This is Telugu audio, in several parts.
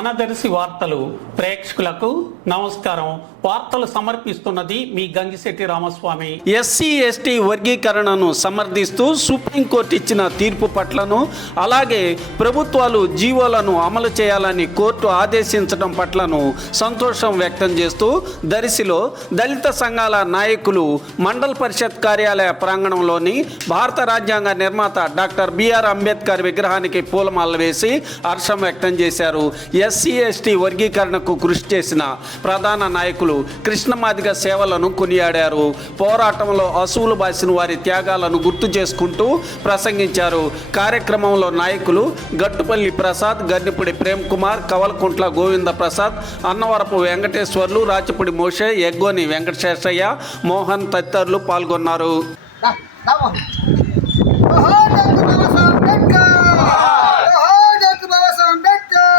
మనదర్శి వార్తలు ప్రేక్షకులకు నమస్కారం. వార్తలు సమర్పిస్తున్నది మీ గంగిశెట్టి రామస్వామి. ఎస్సీ ఎస్టీ వర్గీకరణను సమర్థిస్తూ సుప్రీంకోర్టు ఇచ్చిన తీర్పు పట్లను అలాగే ప్రభుత్వాలు జీవోలను అమలు చేయాలని కోర్టు ఆదేశించడం పట్లను సంతోషం వ్యక్తం చేస్తూ దరిశిలో దళిత సంఘాల నాయకులు మండల్ పరిషత్ కార్యాలయ ప్రాంగణంలోని భారత రాజ్యాంగ నిర్మాత డాక్టర్ బిఆర్ అంబేద్కర్ విగ్రహానికి పూలమాల వేసి హర్షం వ్యక్తం చేశారు. ఎస్సీ ఎస్టీ వర్గీకరణకు కృషి చేసిన ప్రధాన నాయకులు కృష్ణమాదిగ సేవలను కొనియాడారు. పోరాటంలో అసువులు బాసిన వారి త్యాగాలను గుర్తు చేసుకుంటూ ప్రసంగించారు. కార్యక్రమంలో నాయకులు గట్టుపల్లి ప్రసాద్ గన్నిపూడి ప్రేమ్ కుమార్ కవలకుంట్ల గోవింద ప్రసాద్ అన్నవరపు వెంకటేశ్వర్లు రాచపూడి మోషే ఎగ్గోని వెంకటశేషయ్య మోహన్ తదితరులు పాల్గొన్నారు డాక్టర్ బాబాసాహెబ్ అంబేద్కర్ జోహార్ డాక్టర్ బాబాసాహెబ్ అంబేద్కర్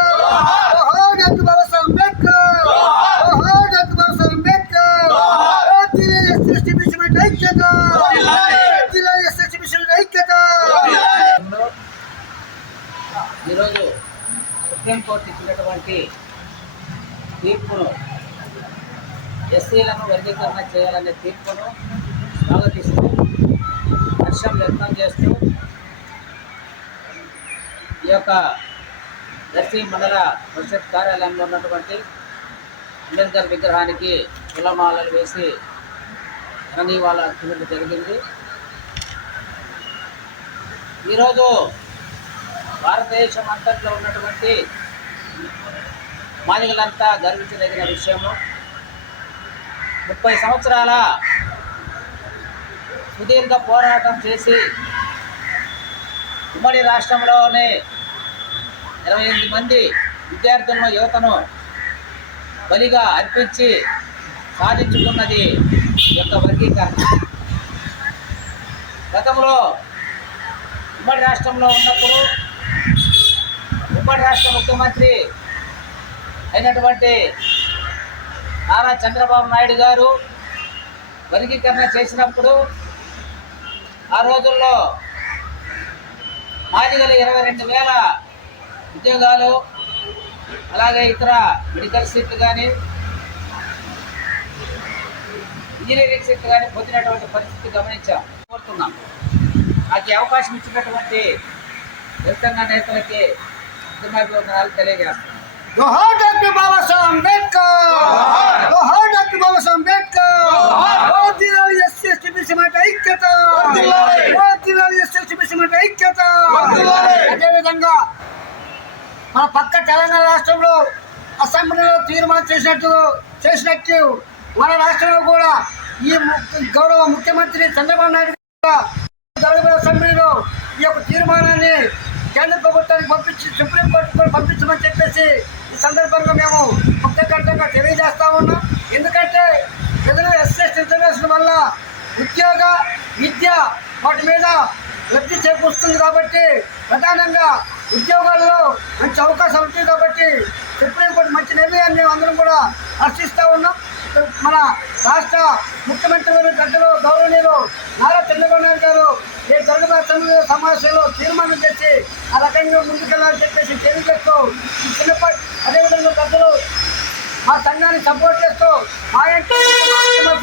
జోహార్ డాక్టర్ బాబాసాహెబ్ అంబేద్కర్ జోహార్ డాక్టర్ బాబాసాహెబ్ అంబేద్కర్ జిల్లా ఎస్ఎస్టీ మిషన్ ఐక్యత జిల్లా ఎస్ఎస్టీ మిషన్ ఐక్యత ఈరోజు సుప్రీంకోర్టు ఇచ్చినటువంటి తీర్పును ఎస్సీలను వర్గీకరణ చేయాలనే తీర్పును స్వాగతిస్తూ హర్షం వ్యక్తం చేస్తూ ఈ యొక్క ఎస్సీ మండల పరిషత్ కార్యాలయంలో ఉన్నటువంటి అంబేద్కర్ విగ్రహానికి కులమాలలు వేసి రణీవాళ అర్పించడం జరిగింది. ఈరోజు భారతదేశం అంతట్లో ఉన్నటువంటి మాదిగలంతా గర్వించదగిన విషయము. ముప్పై సంవత్సరాల సుదీర్ఘ పోరాటం చేసి ఉమ్మడి రాష్ట్రంలోనే ఇరవై ఎనిమిది మంది విద్యార్థులను యువతను బలిగా అర్పించి సాధించుకున్నది యొక్క వర్గీకరణ. గతంలో ఉమ్మడి రాష్ట్రంలో ఉన్నప్పుడు ఉమ్మడి రాష్ట్ర ముఖ్యమంత్రి అయినటువంటి నారా చంద్రబాబు నాయుడు గారు వర్గీకరణ చేసినప్పుడు ఆ రోజుల్లో మాదిగలు ఇరవై రెండు వేల ఉద్యోగాలు అలాగే ఇతర మెడికల్ సీట్లు కానీ ఇంజనీరింగ్ సీట్లు కానీ పొందినటువంటి పరిస్థితి గమనించాం. కోరుతున్నాం. నాకు ఈ అవకాశం ఇచ్చినటువంటి దళితంగా నేతలకి ధన్యవాదాలు తెలియజేస్తున్నాను జోహార్ డాక్టర్ బాబాసాహెబ్ అంబేద్కర్! డాక్టర్ బాబాసాహెబ్ అంబేద్కర్ ఐక్యత! అదేవిధంగా మన పక్క తెలంగాణ రాష్ట్రంలో అసెంబ్లీలో తీర్మానం చేసినట్టు చేసినట్టు మన రాష్ట్రంలో కూడా ఈ గౌరవ ముఖ్యమంత్రి చంద్రబాబు నాయుడు కూడా తెలుగు అసెంబ్లీలో ఈ యొక్క తీర్మానాన్ని కేంద్ర ప్రభుత్వానికి పంపించి సుప్రీంకోర్టు కూడా పంపించమని చెప్పేసి ఈ సందర్భంగా మేము ముఖ్యకంఠంగా తెలియజేస్తా ఉన్నాం. ఎందుకంటే ప్రజలు ఎస్ఎస్ రిజర్వేషన్ వల్ల ఉద్యోగ విద్య వాటి మీద లబ్ధి చేకూరుస్తుంది కాబట్టి ప్రధానంగా ఉద్యోగాల్లో మంచి అవకాశం ఉంటుంది కాబట్టి సుప్రీంకోర్టు మంచి నిర్ణయాన్ని మేము అందరం కూడా హర్షిస్తూ ఉన్నాం. మన రాష్ట్ర ముఖ్యమంత్రి గారు గడ్డలు గౌరవనీయులు నారా చంద్రబాబు నాయుడు గారు ఈ జరుగుతున్న అసెంబ్లీ సమావేశంలో తీర్మానం చేసి ఆ రకంగా ముందుకెళ్ళాలని చెప్పేసి తెలియజేస్తూ చిన్నప్పటి అదేవిధంగా పెద్దలు మా సంఘాన్ని సపోర్ట్ చేస్తూ మా ఇంటి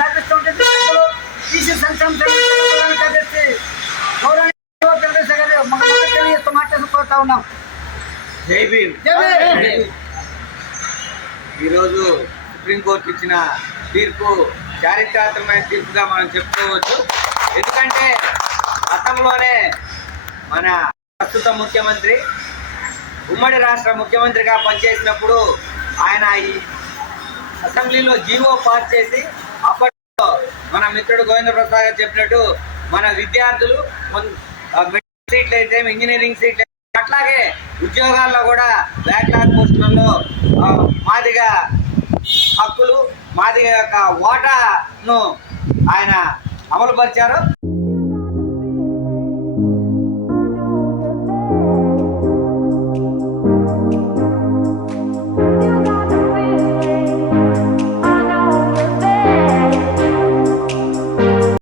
సాధిస్తుంటే తీసి సంక్షేమ కార్యదర్శి గౌరవనీయులు గారు తెలియజేస్తూ మాట్లాడుకోతా ఉన్నాం జై భీమ్ జై భీమ్. ఈరోజు సుప్రీంకోర్టు ఇచ్చిన తీర్పు చారిత్రాత్మకమైన తీర్పుగా మనం చెప్పుకోవచ్చు. ఎందుకంటే గతంలోనే మన ప్రస్తుత ముఖ్యమంత్రి ఉమ్మడి రాష్ట్ర ముఖ్యమంత్రిగా పనిచేసినప్పుడు ఆయన ఈ అసెంబ్లీలో జీవో పాస్ చేసి అప్పట్లో మన మిత్రుడు గోవింద ప్రసాద్ గారు చెప్పినట్టు మన విద్యార్థులు మెడికల్ సీట్లు అయితే ఇంజనీరింగ్ సీట్లు అయితే అట్లాగే ఉద్యోగాల్లో కూడా బ్యాక్లాగ్ పోస్టులలో మాదిగ యొక్క ఓటాను ఆయన అమలుపరిచారు.